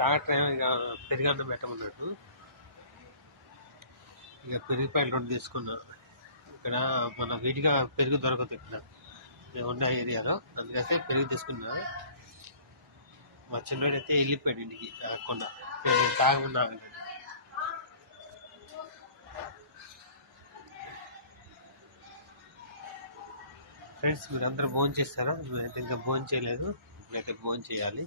Doctor ఏమో ఇక పెరుగన్నం పెట్టమన్నట్టు ఇక పెరుగు ప్యాకెట్ 2 తీసుకున్నా. ఇక్కడ మన వీటిగా పెరుగు దొరకదు ఇక్కడ మేము ఉన్న ఏరియాలో, అందుకైతే పెరుగు తీసుకున్నా. మా చిన్నోడు అయితే వెళ్ళిపోయాడు ఇంటికి తాగకుండా, తాగమన్నా. ఫ్రెండ్స్ మీరందరూ భోజనం చేస్తారా? మేమైతే ఇంకా భోజనం చేయలేదు, ఇప్పుడైతే భోజనం చేయాలి.